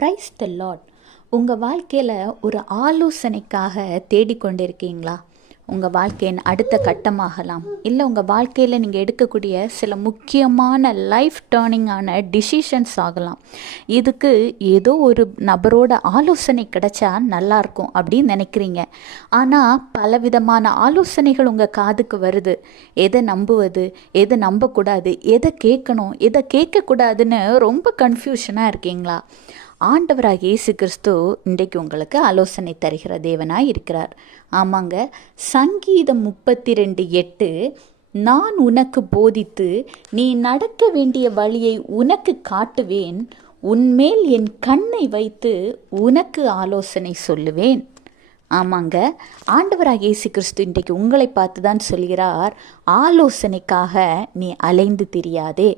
Praise the Lord. உங்கள் வாழ்க்கையில் ஒரு ஆலோசனைக்காக தேடிக்கொண்டிருக்கீங்களா? உங்கள் வாழ்க்கையின் அடுத்த கட்டமாகலாம், இல்லை உங்கள் வாழ்க்கையில் நீங்கள் எடுக்கக்கூடிய சில முக்கியமான லைஃப் டேர்னிங்கான டிசிஷன்ஸ் ஆகலாம். இதுக்கு ஏதோ ஒரு நபரோட ஆலோசனை கிடைச்சா நல்லாயிருக்கும் அப்படின்னு நினைக்கிறீங்க. ஆனால் பலவிதமான ஆலோசனைகள் உங்கள் காதுக்கு வருது. எதை நம்புவது, எதை நம்பக்கூடாது, எதை கேட்கணும், எதை கேட்கக்கூடாதுன்னு ரொம்ப கன்ஃபியூஷனாக இருக்கீங்களா? ஆண்டவராக இயேசு கிறிஸ்து இன்றைக்கு உங்களுக்கு ஆலோசனை தருகிற தேவனாய் இருக்கிறார். ஆமாங்க, சங்கீதம் 32:8, நான் உனக்கு போதித்து நீ நடக்க வேண்டிய வழியை உனக்கு காட்டுவேன், உன்மேல் என் கண்ணை வைத்து உனக்கு ஆலோசனை சொல்லுவேன். ஆமாங்க, ஆண்டவராக இயேசு கிறிஸ்து இன்றைக்கு உங்களை பார்த்து தான் சொல்கிறார், ஆலோசனைக்காக நீ அலைந்து திரியாதே.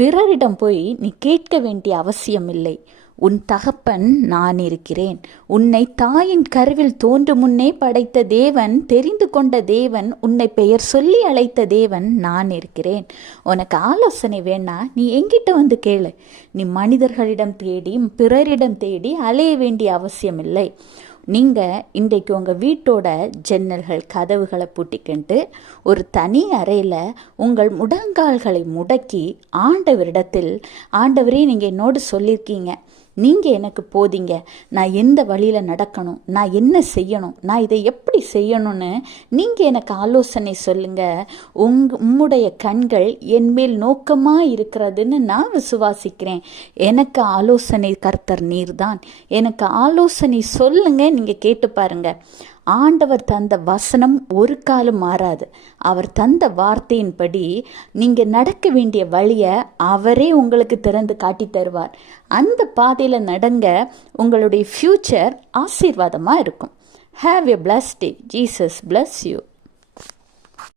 பிறரிடம் போய் நீ கேட்க வேண்டிய அவசியம் இல்லை. உன் தகப்பன் நான் இருக்கிறேன். உன்னை தாயின் கருவில் தோன்று முன்னே படைத்த தேவன், தெரிந்து கொண்ட தேவன், உன்னை பெயர் சொல்லி அழைத்த தேவன் நான் இருக்கிறேன். உனக்கு ஆலோசனை வேணா நீ எங்கிட்ட வந்து கேளு. நீ மனிதர்களிடம் தேடி, பிறரிடம் தேடி அலைய வேண்டிய அவசியம் இல்லை. நீங்கள் இன்றைக்கு உங்கள் வீட்டோட ஜன்னல்கள் கதவுகளை பூட்டிக்கிட்டு ஒரு தனி அறையில் உங்கள் முடங்கால்களை முடக்கி ஆண்டவரிடத்தில், ஆண்டவரே நீங்கள் என்னோடு சொல்லியிருக்கீங்க, நீங்கள் எனக்கு போதிங்க, நான் எந்த வழியில் நடக்கணும், நான் என்ன செய்யணும், நான் இதை எப்படி செய்யணும்னு நீங்கள் எனக்கு ஆலோசனை சொல்லுங்கள். உம்முடைய கண்கள் என்மேல் நோக்கமாக இருக்கிறதுன்னு நான் விசுவாசிக்கிறேன். எனக்கு ஆலோசனை கர்த்தர் நீர்தான். எனக்கு ஆலோசனை சொல்லுங்க. நீங்கள் கேட்டு பாருங்க. ஆண்டவர் தந்த வசனம் ஒரு காலம் மாறாது. அவர் தந்த வார்த்தையின்படி நீங்கள் நடக்க வேண்டிய வழியை அவரே உங்களுக்கு திறந்து காட்டி தருவார். அந்த பாதையில் நடங்க. உங்களுடைய ஃப்யூச்சர் ஆசீர்வாதமாக இருக்கும். Have a blessed day. Jesus bless you.